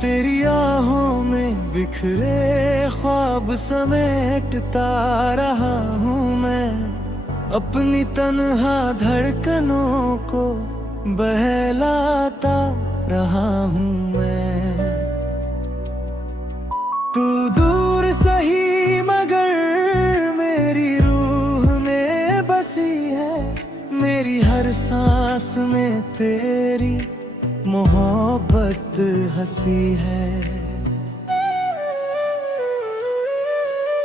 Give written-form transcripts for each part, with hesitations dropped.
तेरी आहों में बिखरे ख्वाब समेटता रहा हूँ मैं, अपनी तन्हा धड़कनों को बहलाता रहा हूँ मैं। तू दूर सही मगर मेरी रूह में बसी है, मेरी हर सांस में तेरी मोहब्बत हंसी है।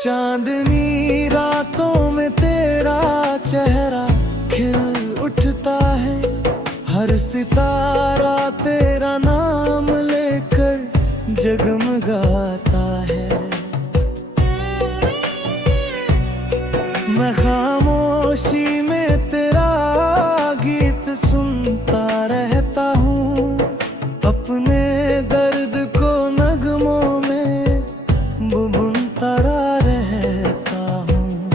चांदनी रातों में तेरा चेहरा खिल उठता है, हर सितारा तेरा नाम लेकर जगमगाता है। मैं खामोशी में तेरा गीत सुनता रहता हूँ, अपने दर्द को नगमों में बुनता रहता हूँ।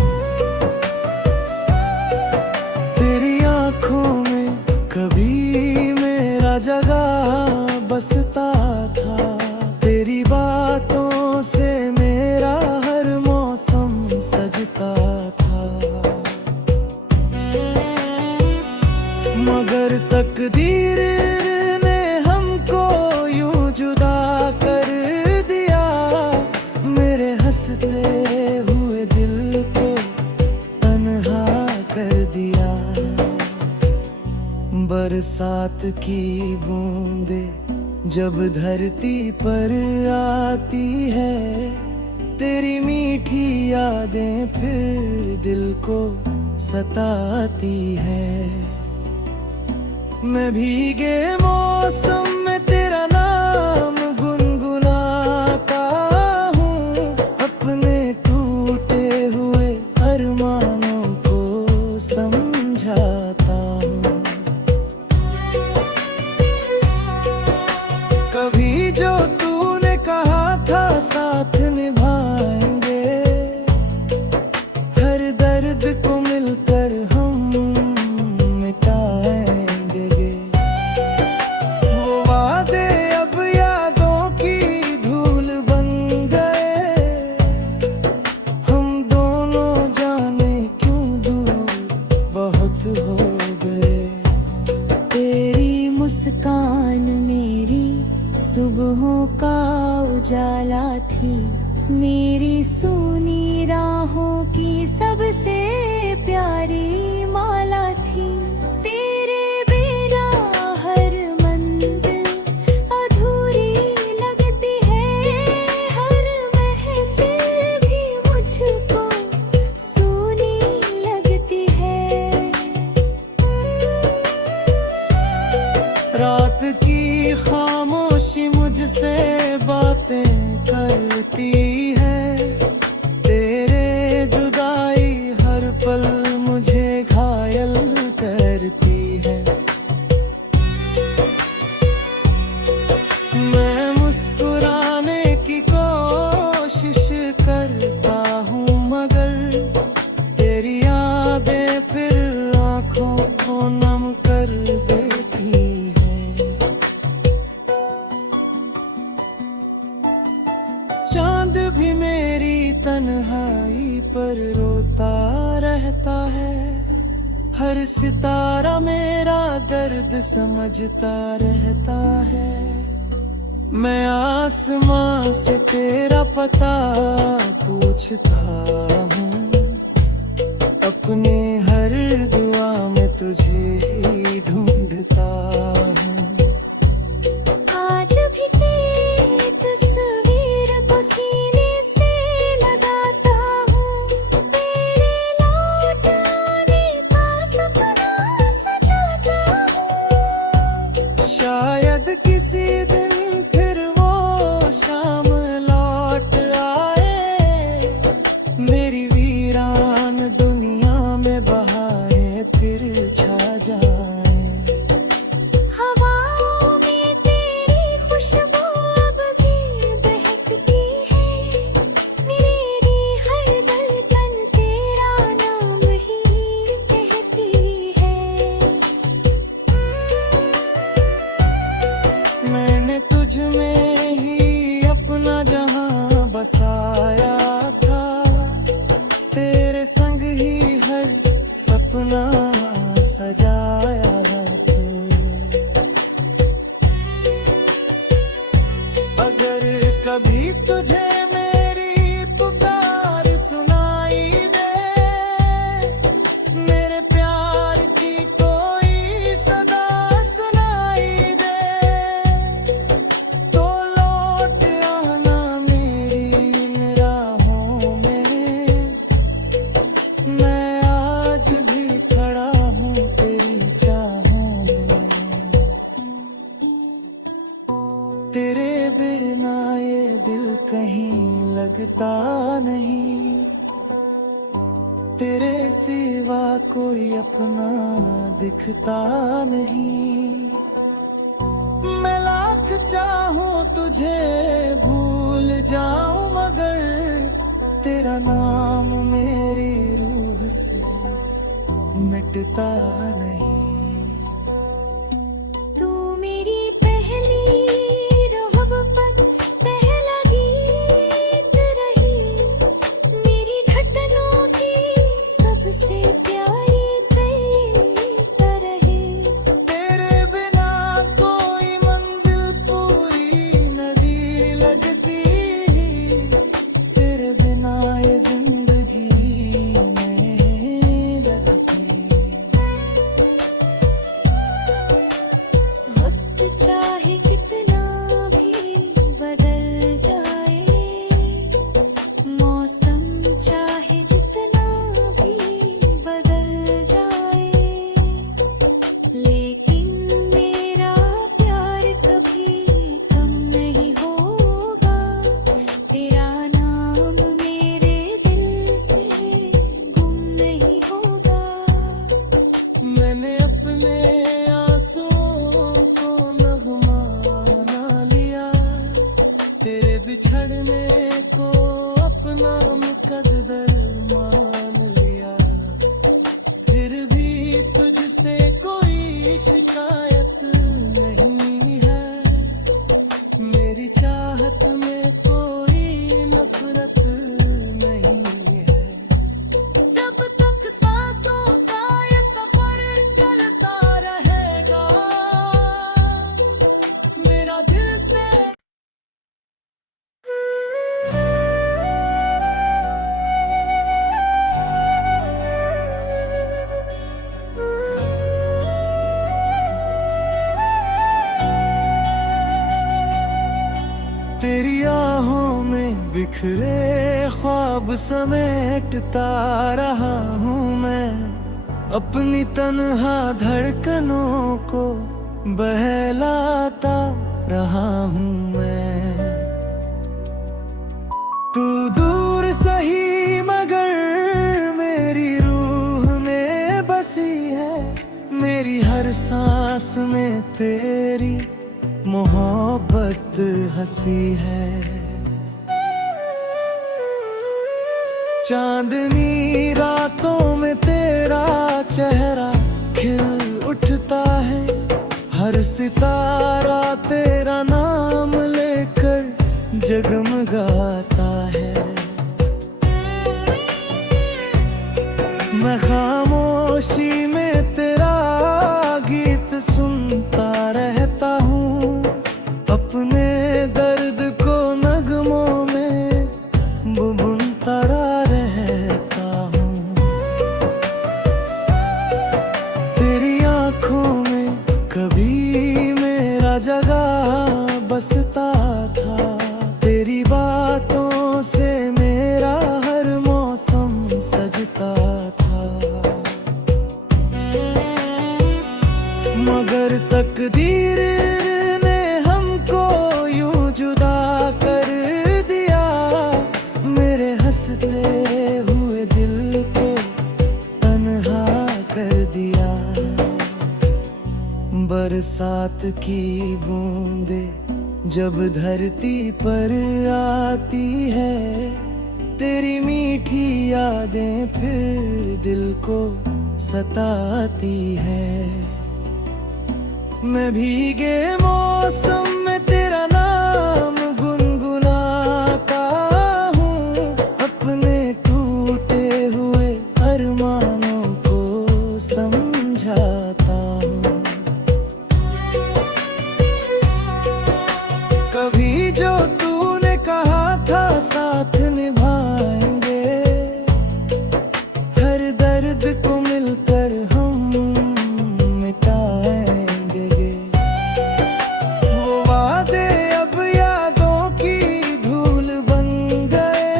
तेरी आँखों में कभी मेरा जगह बसता था, तेरी बातों से मेरा हर मौसम सजता था। मगर तकदीर ने हमको यूं जुदा कर दिया, मेरे हंसते हुए दिल को तन्हा कर दिया। बरसात की बूंदे जब धरती पर आती है, तेरी मीठी यादें फिर दिल को सताती है। मैं भीगे मौसम में तेरा नाम गुनगुनाता हूँ, अपने टूटे हुए अरमानों को समझाता हूँ। कभी जो तूने कहा था साथ निभाएंगे, हर दर्द को मिलकर हम मिटाएंगे। वो वादे अब यादों की धूल बन गए, हम दोनों जाने क्यों दूर बहुत हो गए। तेरी मुस्कान मेरी सुबहों का उजाला थी, मेरी सूनी राहों की सबसे प्यारी माला थी। तेरे बिना हर मंजिल अधूरी लगती है, हर महफिल भी मुझको सूनी लगती है। रात की खामोशी मुझसे बातें करती है, तेरे जुदाई हर पल मुझे घायल करती है। मैं मुस्कुराने की कोशिश करता हूँ मगर तेरी यादें फिर आँखों को नम कर देती हैं। चांद भी मेरी तन्हाई पर रोता रहता है, हर सितारा मेरा दर्द समझता रहता है। मैं आसमां से तेरा पता पूछता हूँ, अपने हर दुआ में तुझे ही ढूंढता हूँ। आज भी तेरी तस्वीर को सीने से लगाता हूँ, तेरे लौट आने का सपना सजाता हूँ। शायद किसी दिन फिर वो शाम लौट आए, मेरी वीरान दुनिया में बहाए बसाया था, तेरे संग ही हर सपना सजाया था। अगर कभी तुझे मेरी पुकार सुनाई दे, मेरे प्यार की कोई सदा सुनाई दे, तो लौट आना मेरी इन राहों में। मैं आज भी खड़ा हूँ तेरी चाहों में। तेरे बिना ये दिल कहीं लगता नहीं, तेरे सिवा कोई अपना दिखता नहीं। मैं लाख चाहूं तुझे भूल जाऊं, मगर तेरा नाम मेरी रूह से मिटता नहीं। तू मेरी पहली मोहब्बत, पहला गीत रही, मेरी धड़कनों की सबसे प्यारी गीत रही। तेरे बिना कोई मंजिल पूरी नहीं लगती, तेरे बिना ये जिंदगी नहीं लगती। वक्त चाहे कितना भी बदल जाए, मौसम चाहे जितना भी बदल जाए, लेकिन मेरा प्यार कभी कम नहीं होगा। तेरा नाम मेरे दिल से गुम नहीं होगा। मैंने अपने आंसुओं को नगमा बना लिया, तेरे बिछड़ने को अपना मुकद्दर मान लिया। फिर भी तुझसे कोई शिकायत नहीं है, मेरी चाहत में कोई नफरत नहीं है। जब तक सांसों का ये सफर चलता रहेगा, मेरा दिल तेरे तेरी आहों में बिखरे ख्वाब समेटता रहा हूँ मैं, अपनी तन्हा धड़कनों को बहलाता रहा हूँ मैं। तू दूर सही मगर मेरी रूह में बसी है, मेरी हर सांस में तेरी मोहब्बत हंसी है। चांदनी रातों में तेरा चेहरा खिल उठता है, हर सितारा तेरा नाम लेकर जगमगाता है। मैं खामोशी में तेरा गीत सुनता रहता हूँ, अपने दर्द को नगमों में बुनता रहता हूँ। तेरी आँखों में कभी मेरा जगह बसता था, तेरी बातों से मेरा हर मौसम सजता था। मगर तकदीर ने हमको यूं जुदा कर दिया, मेरे हंसते हुए दिल को तन्हा कर दिया। बरसात की बूंदे जब धरती पर आती है, तेरी मीठी यादें फिर दिल को सताती है। मैं भीगे मौसम में तेरा नाम गुनगुनाता कभी जो तूने कहा था साथ निभाएंगे, हर दर्द को मिलकर हम मिटाएंगे। वो वादे अब यादों की धूल बन गए,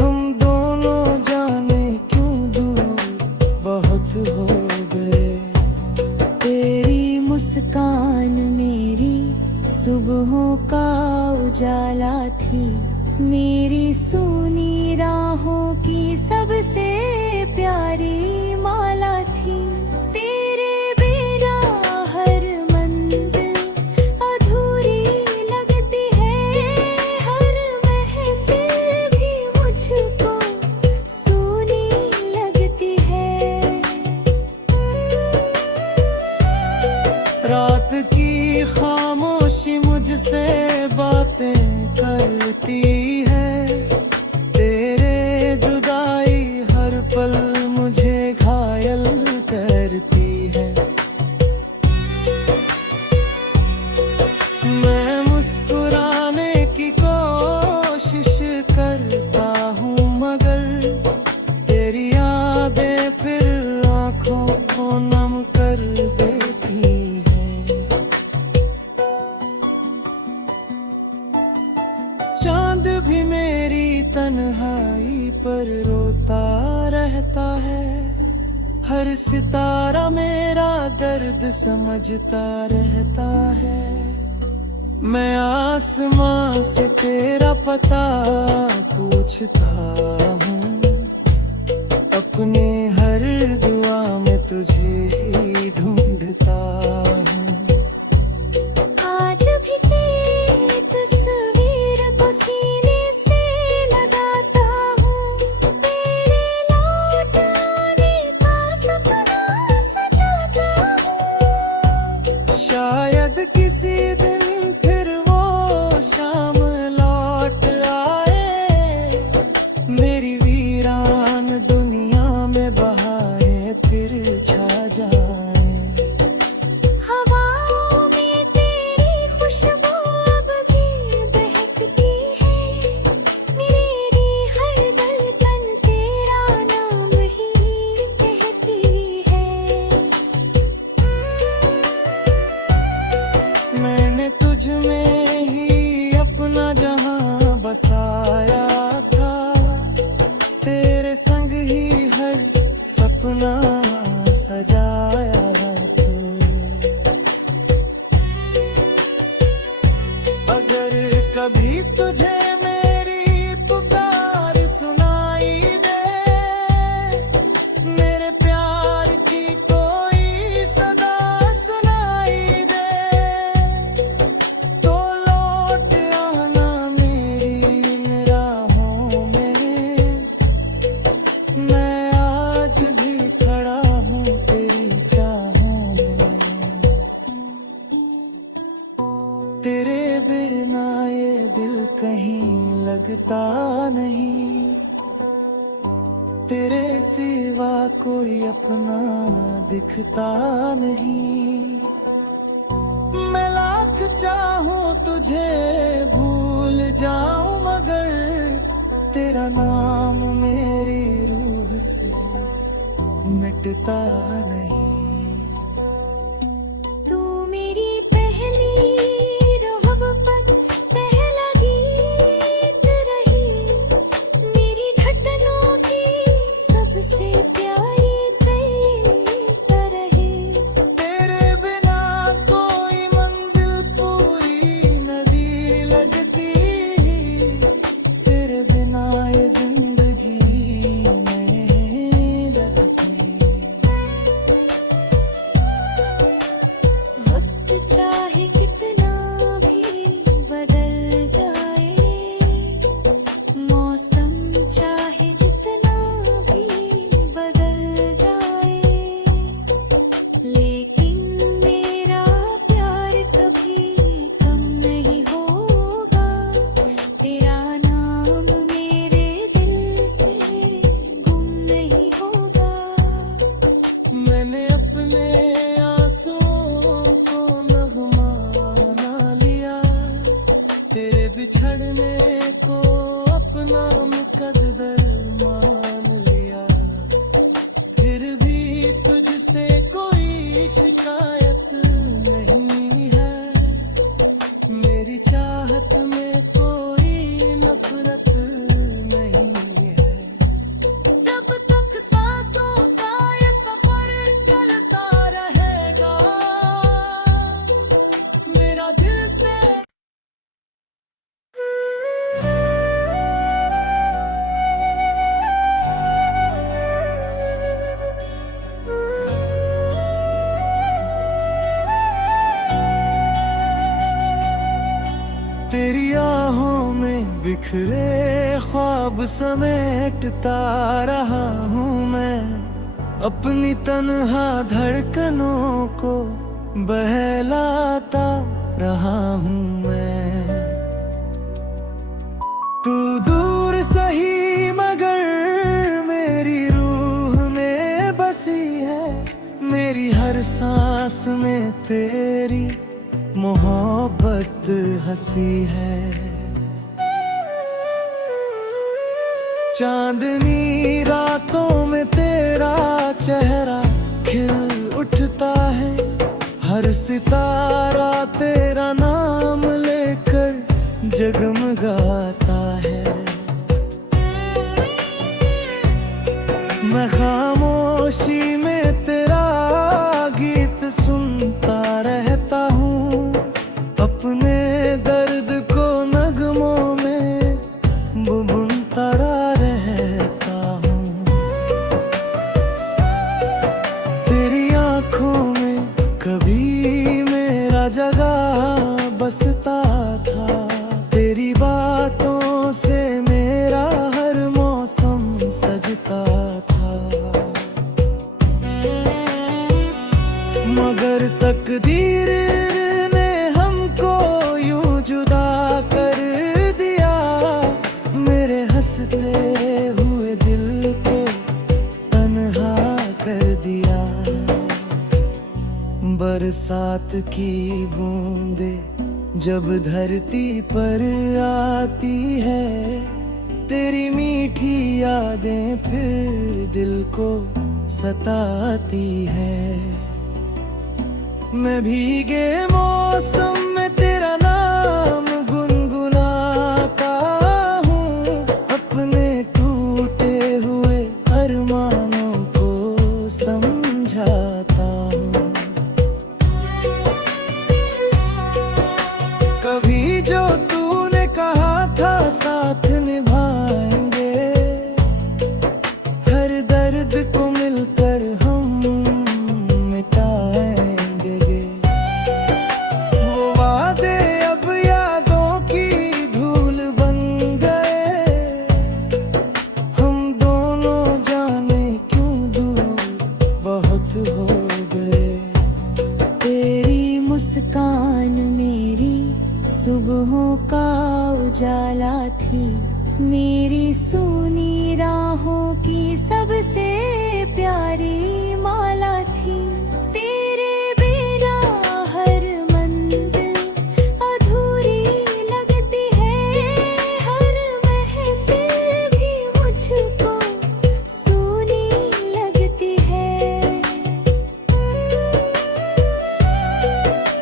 हम दोनों जाने क्यों दूर बहुत हो गए। तेरी मुस्कान मेरी सुबहों का उजाला थी, मेरी सूनी राहों की सबसे प्यारी माला थी। तेरे बिना हर मंजिल अधूरी लगती है, हर महफिल भी मुझको सूनी लगती है। रात की खामोशी मुझसे बातें करती है, तेरे जुदाई हर पल मुझे घायल करती है। मैं मुस्कुराने की कोशिश करता हूँ, मगर तेरी यादें फिर आँखों को नम कर देती हैं। चांद भी मेरी तन्हाई पर रोता रहता है, हर सितारा मेरा दर्द समझता रहता है। मैं आसमां से तेरा पता पूछता हूँ, अपने हर दुआ में तुझे ही ढूंढता हूँ। आज भी तेरी तस्वीर को सीने से लगाता हूँ, तेरे लौट आने का सपना सजाता हूँ। शायद किसी दिन फिर वो शाम लौट आए, मेरी वीरान दुनिया में बहारें फिर छा जाए। हवाओं में तेरी खुशबू अब भी बहकती है, मेरी हर धड़कन तेरा नाम ही कहती है। मैंने तुझ में ही अपना जहां बसाया था, तेरे संग ही हर सपना सजाया था। अगर कभी तुझे मेरी पुकार सुनाई दे, मेरे प्यार की कोई सदा सुनाई दे, तो लौट आना मेरी इन राहों में। मैं आज भी खड़ा हूँ तेरी चाहों में, तेरे बिना ये दिल कहीं लगता नहीं, तेरे सिवा कोई अपना दिखता नहीं। मैं लाख चाहूं तुझे भूल जाऊं, मगर तेरा नाम मेरी रूह से मिटता नहीं। तू मेरी पहली मोहब्बत, पहला गीत रही, मेरी धड़कनों की सबसे प्यारी गीत रही। तेरे बिना कोई मंजिल पूरी नदी लगती, तेरे बिना ये जिंदगी नहीं लगती। बिछड़ने को अपना मुकद्दर मान लिया, फिर भी तुझसे कोई शिकायत नहीं है। मेरी चाहत में कोई नफरत नहीं है। जब तक सांसों का ये सफर चलता रहेगा, मेरा दिल पे तेरी आहों में बिखरे ख्वाब समेटता रहा हूँ मैं, अपनी तन्हा धड़कनों को बहलाता रहा हूँ मैं। तू दूर सही मगर मेरी रूह में बसी है, मेरी हर सांस में तेरी मोहब्बत हंसी है। चांदनी रातों में तेरा चेहरा खिल उठता है, हर सितारा तेरा नाम लेकर जगमगाता है। मैं खामोशी में तेरा गीत सुनता रहता हूँ, अपने दर्द को नगमों में बुनता रहता हूँ। तेरी आँखों में कभी मेरा जगह बसता था, तेरी बातों से मेरा हर मौसम सजता था। मगर तकदीर ने हमको यूं जुदा कर दिया, मेरे हंसते हुए दिल को तन्हा कर दिया। बरसात की बूंदे जब धरती पर आती है, तेरी मीठी यादें फिर दिल को सताती है। मैं भीगे मौसम में तेरा नाम गुनगुनाता हूँ, अपने टूटे हुए अरमानों को समझाता हूँ। कभी जो तूने कहा था साथ निभाएंगे, हर दर्द को मिलकर हम मिटाएंगे। वो वादे अब यादों की धूल बन गए, हम दोनों जाने क्यों दूर बहुत हो गए। तेरी मुस्कान मेरी सुबहों का उजाला थी, मेरी सूनी राहों की सबसे प्यारी माला थी। तेरे बिना हर मंजिल अधूरी लगती है, हर महफिल भी मुझको सूनी लगती है।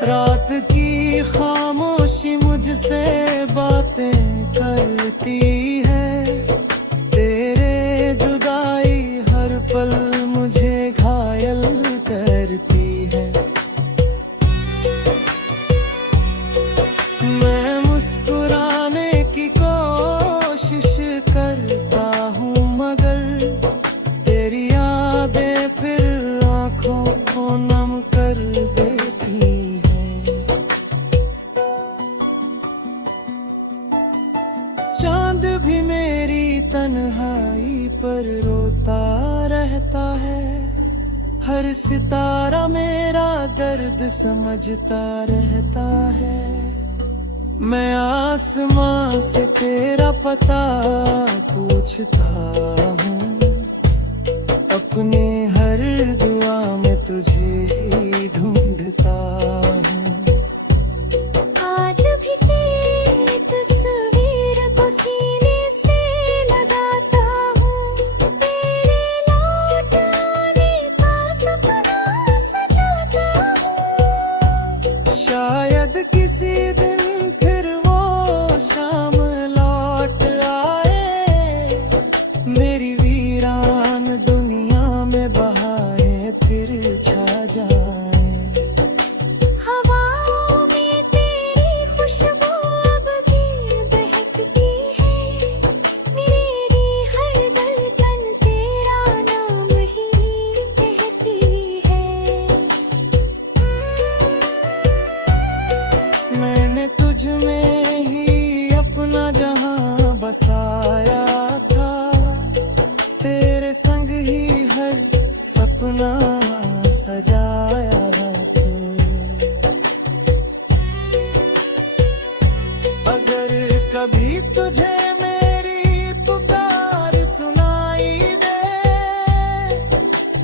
रात की खामोशी मुझसे बातें करती है, तेरे जुदाई हर पल मुझे घायल करती है। मैं मुस्कुराने की कोशिश करता हूँ, मगर तेरी यादें फिर आँखों को नम कर देती हैं। चांद भी मेरी तन्हाई पर रोता रहता है, हर सितारा मेरा दर्द समझता रहता है। मैं आसमां से तेरा पता पूछता हूँ, अपने हर दुआ में तुझे ही ढूंढता हूँ। आज भी तेरी तस्वीर तुझ में ही अपना जहां बसाया था, तेरे संग ही हर सपना सजाया था। अगर कभी तुझे मेरी पुकार सुनाई दे,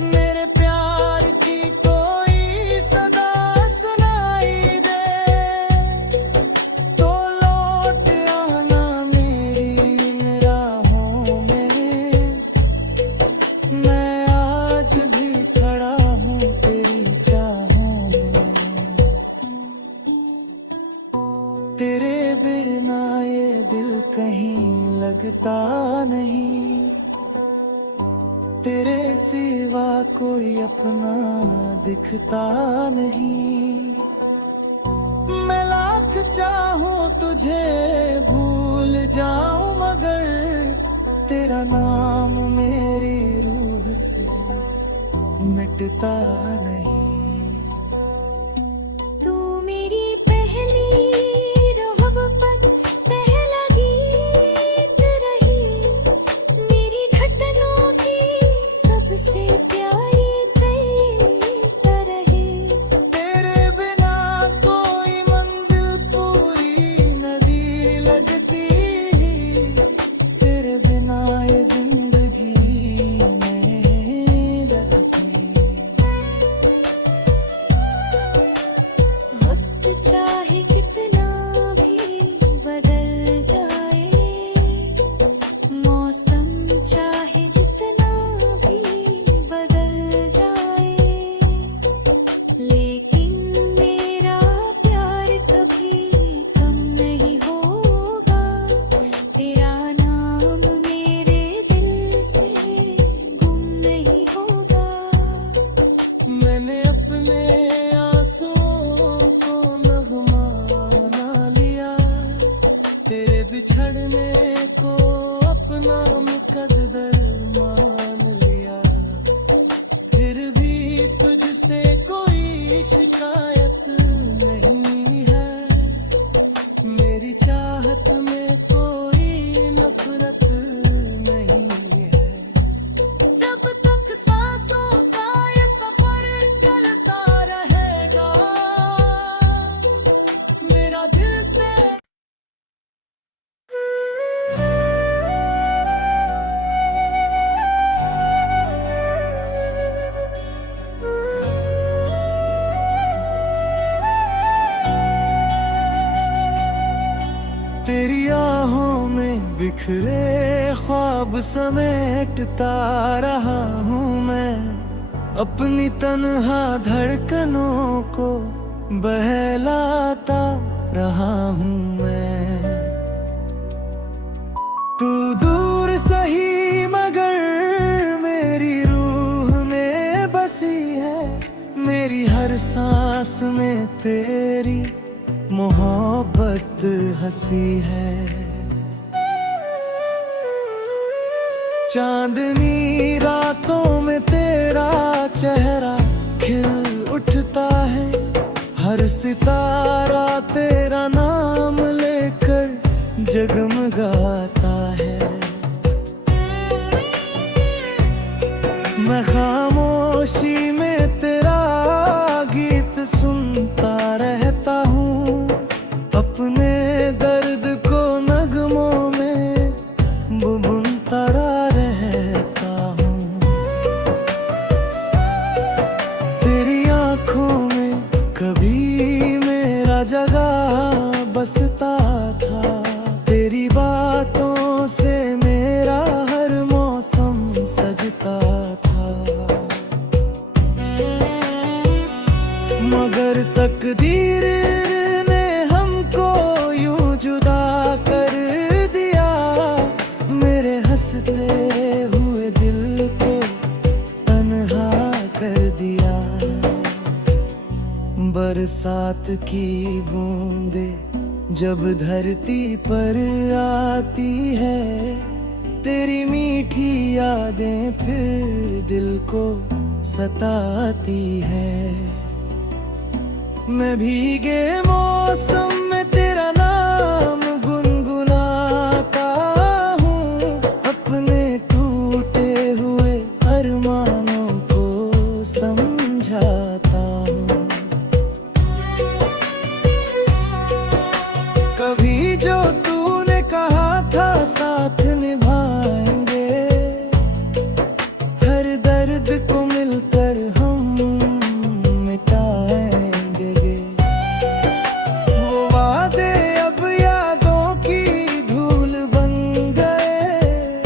मेरे प्यार की कोई सदा सुनाई दे, तो लौट आना मेरी इन राहों में। मैं आज भी खड़ा हूँ तेरी चाहों में। तेरे बिना ये दिल कहीं लगता नहीं, तेरे सिवा कोई अपना दिखता नहीं। मैं लाख चाहूं तुझे भूल जाऊं, मगर तेरा नाम मेरी रूह से मिटता नहीं। तू मेरी पहली मोहब्बत, पहला गीत रही, मेरी धड़कनों की सबसे प्यारी प्रीत रही। तेरे बिना कोई मंजिल पूरी नदी लगती, तेरे बिना ये जिंदगी में लगती। वक्त चाहे कितना भी बदल जाए, मौसम चाहे जितना भी बदल जाए, लेकिन मेरा प्यार कभी कम नहीं होगा। तेरा नाम मेरे दिल से गुम नहीं होगा। मैंने अपने आंसुओं को नगमा बना लिया, तेरे बिछड़ने को अपना मुकद्दर मान लिया। फिर भी तुझसे कोई शिकायत नहीं है, मेरी चाहत में कोई नफरत नहीं है। जब तक सांसों का ये सफर चलता रहेगा, मेरा दिल तेरे तेरी आहों में बिखरे ख्वाब समेटता रहा हूँ मैं, अपनी तन्हा धड़कनों को बहलाता रहा हूँ मैं। तू दूर सही मगर मेरी रूह में बसी है, मेरी हर सांस में तेरी मोहब्बत हंसी है। चांदनी रातों में तेरा चेहरा खिल उठता है, हर सितारा तेरा नाम लेकर जगमगाता है। मैं खामोशी में तेरा गीत सुनता रहता हूँ, अपने दर्द को नगमों में बुनता रहता हूँ। तेरी आँखों में कभी मेरा जगह बसता था, तेरी बातों से मेरा हर मौसम सजता था। मगर तकदीर ने हमको यूं जुदा कर दिया, मेरे हंसते हुए दिल को तन्हा कर दिया। बरसात की बूंदे जब धरती पर आती है, तेरी मीठी यादें फिर दिल को सताती है। मैं भीगे मौसम में तेरा नाम कभी जो तूने कहा था साथ निभाएंगे, हर दर्द को मिलकर हम मिटाएंगे। वो वादे अब यादों की धूल बन गए,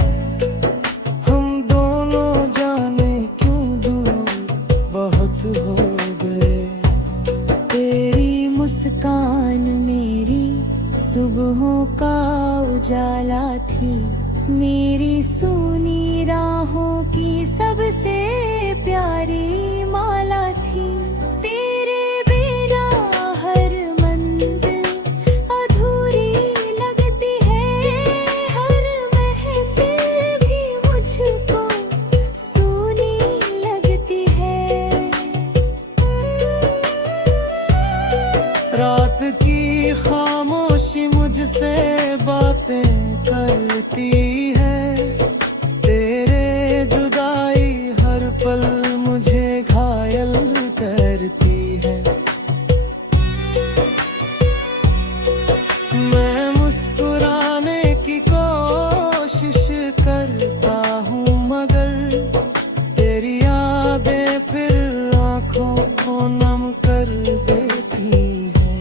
हम दोनों जाने क्यों दूर बहुत हो गए। तेरी मुस्कान मेरी सुबहों का उजाला थी, मेरी सूनी राहों की सबसे प्यारी माला थी। तेरे बिना हर मंजिल अधूरी लगती है, हर महफिल भी मुझको सूनी लगती है। रात की खामोशी मुझसे बातें करती है, तेरे जुदाई हर पल मुझे घायल करती है। मैं मुस्कुराने की कोशिश करता हूँ, मगर तेरी यादें फिर आँखों को नम कर देती हैं।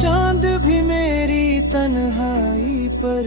चांद भी मेरी तन्हाई पर